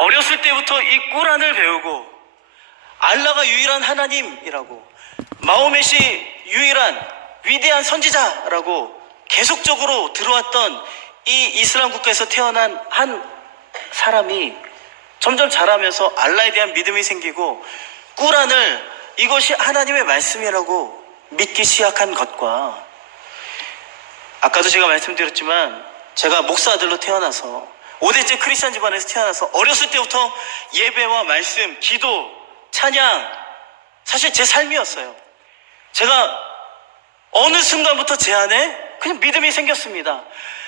어렸을 때부터 이 꾸란을 배우고 알라가 유일한 하나님이라고, 마호멧이 유일한 위대한 선지자라고 계속적으로 들어왔던 이 이슬람 국가에서 태어난 한 사람이 점점 자라면서 알라에 대한 믿음이 생기고 꾸란을 이것이 하나님의 말씀이라고 믿기 시작한 것과, 아까도 제가 말씀드렸지만 제가 목사 아들로 태어나서 5대째 크리스찬 집안에서 태어나서 어렸을 때부터 예배와 말씀, 기도, 찬양, 사실 제 삶이었어요. 제가 어느 순간부터 제 안에 그냥 믿음이 생겼습니다.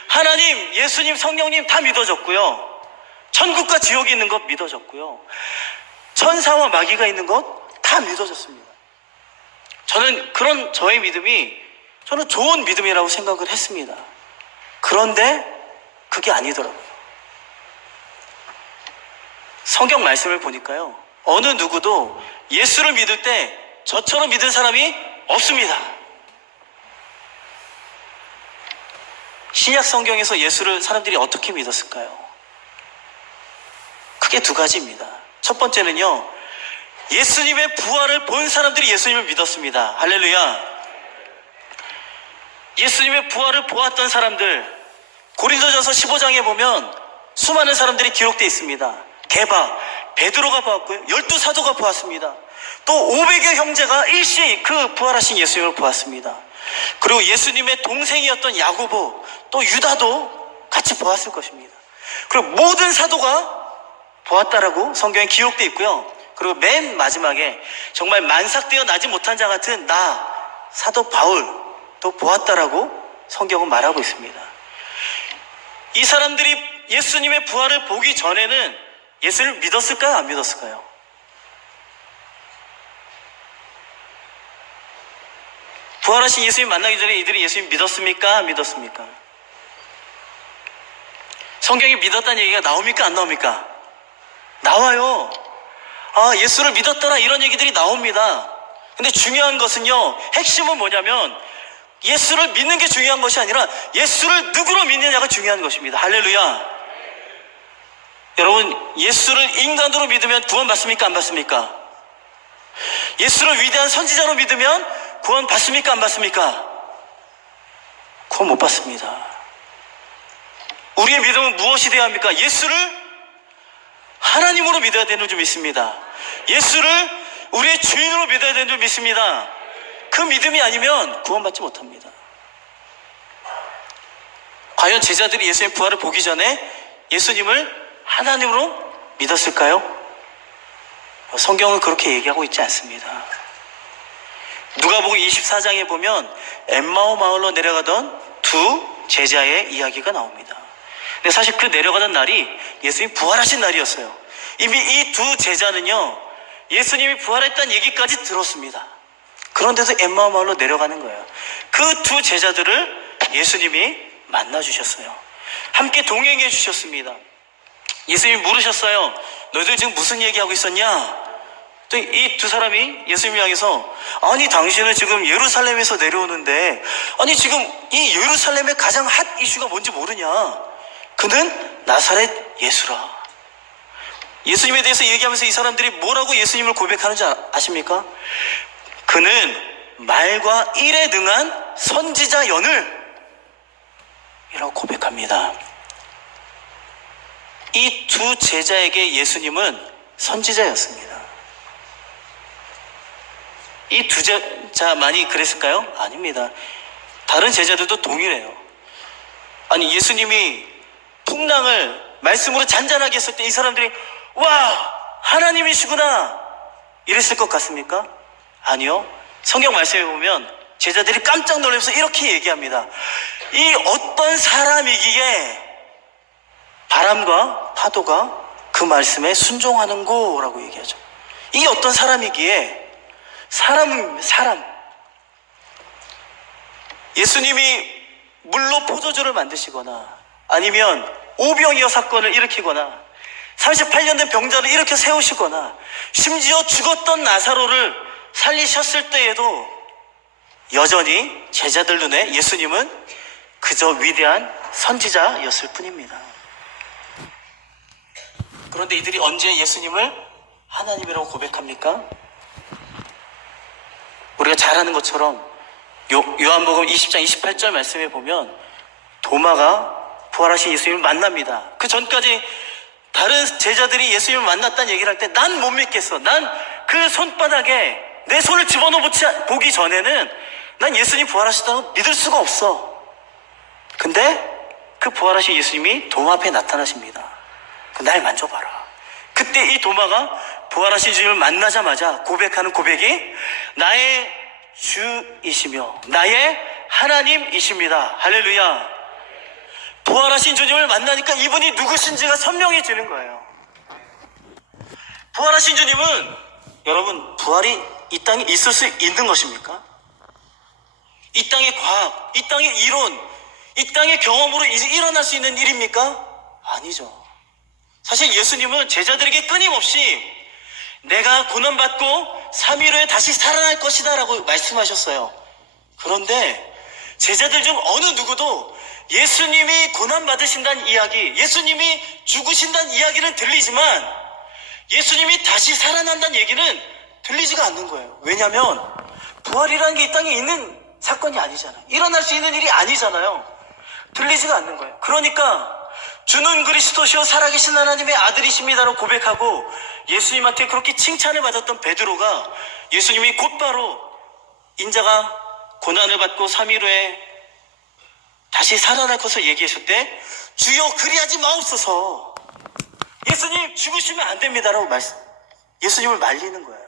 하나님, 예수님, 성령님 다 믿어졌고요. 천국과 지옥이 있는 것 믿어졌고요. 천사와 마귀가 있는 것 다 믿어졌습니다. 저는 그런 저의 믿음이 저는 좋은 믿음이라고 생각을 했습니다. 그런데 그게 아니더라고요. 성경 말씀을 보니까요, 어느 누구도 예수를 믿을 때 저처럼 믿은 사람이 없습니다. 신약 성경에서 예수를 사람들이 어떻게 믿었을까요? 크게 두 가지입니다. 첫 번째는요, 예수님의 부활을 본 사람들이 예수님을 믿었습니다. 할렐루야. 예수님의 부활을 보았던 사람들, 고린도전서 15장에 보면 수많은 사람들이 기록되어 있습니다. 게바, 베드로가 보았고요, 12사도가 보았습니다. 또 500여 형제가 일시에 그 부활하신 예수님을 보았습니다. 그리고 예수님의 동생이었던 야고보, 또 유다도 같이 보았을 것입니다. 그리고 모든 사도가 보았다라고 성경에 기록되어 있고요. 그리고 맨 마지막에 정말 만삭되어 나지 못한 자 같은 나, 사도 바울도 보았다라고 성경은 말하고 있습니다. 이 사람들이 예수님의 부활을 보기 전에는 예수를 믿었을까요? 안 믿었을까요? 부활하신 예수님 만나기 전에 이들이 예수님 믿었습니까? 안 믿었습니까? 성경이 믿었다는 얘기가 나옵니까? 안 나옵니까? 나와요. 아, 예수를 믿었더라, 이런 얘기들이 나옵니다. 근데 중요한 것은요, 핵심은 뭐냐면 예수를 믿는 게 중요한 것이 아니라 예수를 누구로 믿느냐가 중요한 것입니다. 할렐루야. 여러분, 예수를 인간으로 믿으면 구원 받습니까? 안 받습니까? 예수를 위대한 선지자로 믿으면 구원 받습니까? 안 받습니까? 구원 못 받습니다. 우리의 믿음은 무엇이 되어야 합니까? 예수를 하나님으로 믿어야 되는 줄 믿습니다. 예수를 우리의 주인으로 믿어야 되는 줄 믿습니다. 그 믿음이 아니면 구원받지 못합니다. 과연 제자들이 예수님 부활을 보기 전에 예수님을 하나님으로 믿었을까요? 성경은 그렇게 얘기하고 있지 않습니다. 누가복음 24장에 보면 엠마오 마을로 내려가던 두 제자의 이야기가 나옵니다. 근데 사실 그 내려가던 날이 예수님이 부활하신 날이었어요. 이미 이 두 제자는요, 예수님이 부활했다는 얘기까지 들었습니다. 그런데도 엠마오 마을로 내려가는 거예요. 그 두 제자들을 예수님이 만나주셨어요. 함께 동행해 주셨습니다. 예수님이 물으셨어요. 너희들 지금 무슨 얘기하고 있었냐? 또 이 두 사람이 예수님을 향해서, 아니 당신은 지금 예루살렘에서 내려오는데 아니 지금 이 예루살렘의 가장 핫 이슈가 뭔지 모르냐? 그는 나사렛 예수라. 예수님에 대해서 얘기하면서 이 사람들이 뭐라고 예수님을 고백하는지 아십니까? 그는 말과 일에 능한 선지자연을 이라고 고백합니다. 이 두 제자에게 예수님은 선지자였습니다. 이 두 제자만이 그랬을까요? 아닙니다. 다른 제자들도 동일해요. 아니 예수님이 풍랑을 말씀으로 잔잔하게 했을 때 이 사람들이 와, 하나님이시구나 이랬을 것 같습니까? 아니요. 성경 말씀에 보면 제자들이 깜짝 놀라면서 이렇게 얘기합니다. 이 어떤 사람이기에 바람과 파도가 그 말씀에 순종하는고라고 얘기하죠. 이 어떤 사람이기에 사람. 예수님이 물로 포도주를 만드시거나 아니면 오병이어 사건을 일으키거나 38년 된 병자를 일으켜 세우시거나 심지어 죽었던 나사로를 살리셨을 때에도 여전히 제자들 눈에 예수님은 그저 위대한 선지자였을 뿐입니다. 그런데 이들이 언제 예수님을 하나님이라고 고백합니까? 우리가 잘 아는 것처럼 요한복음 20장 28절 말씀에 보면 도마가 부활하신 예수님을 만납니다. 그 전까지 다른 제자들이 예수님을 만났다는 얘기를 할 때 난 못 믿겠어. 난 그 손바닥에 내 손을 집어넣어 보기 전에는 난 예수님 부활하셨다는 거 믿을 수가 없어. 근데 그 부활하신 예수님이 도마 앞에 나타나십니다. 날 만져봐라. 그때 이 도마가 부활하신 주님을 만나자마자 고백하는 고백이 나의 주이시며 나의 하나님이십니다. 할렐루야. 부활하신 주님을 만나니까 이분이 누구신지가 선명해지는 거예요. 부활하신 주님은 여러분, 부활이 이 땅에 있을 수 있는 것입니까? 이 땅의 과학, 이 땅의 이론, 이 땅의 경험으로 일어날 수 있는 일입니까? 아니죠. 사실 예수님은 제자들에게 끊임없이 내가 고난받고 3일 후에 다시 살아날 것이다 라고 말씀하셨어요. 그런데 제자들 중 어느 누구도 예수님이 고난받으신다는 이야기, 예수님이 죽으신다는 이야기는 들리지만 예수님이 다시 살아난다는 얘기는 들리지가 않는 거예요. 왜냐하면 부활이라는 게 이 땅에 있는 사건이 아니잖아요. 일어날 수 있는 일이 아니잖아요. 들리지가 않는 거예요. 그러니까 주는 그리스도시요 살아계신 하나님의 아들이십니다라고 고백하고 예수님한테 그렇게 칭찬을 받았던 베드로가 예수님이 곧바로 인자가 고난을 받고 3일 후에 다시 살아날 것을 얘기했을 때 주여 그리하지 마옵소서, 예수님 죽으시면 안 됩니다라고 예수님을 말리는 거예요.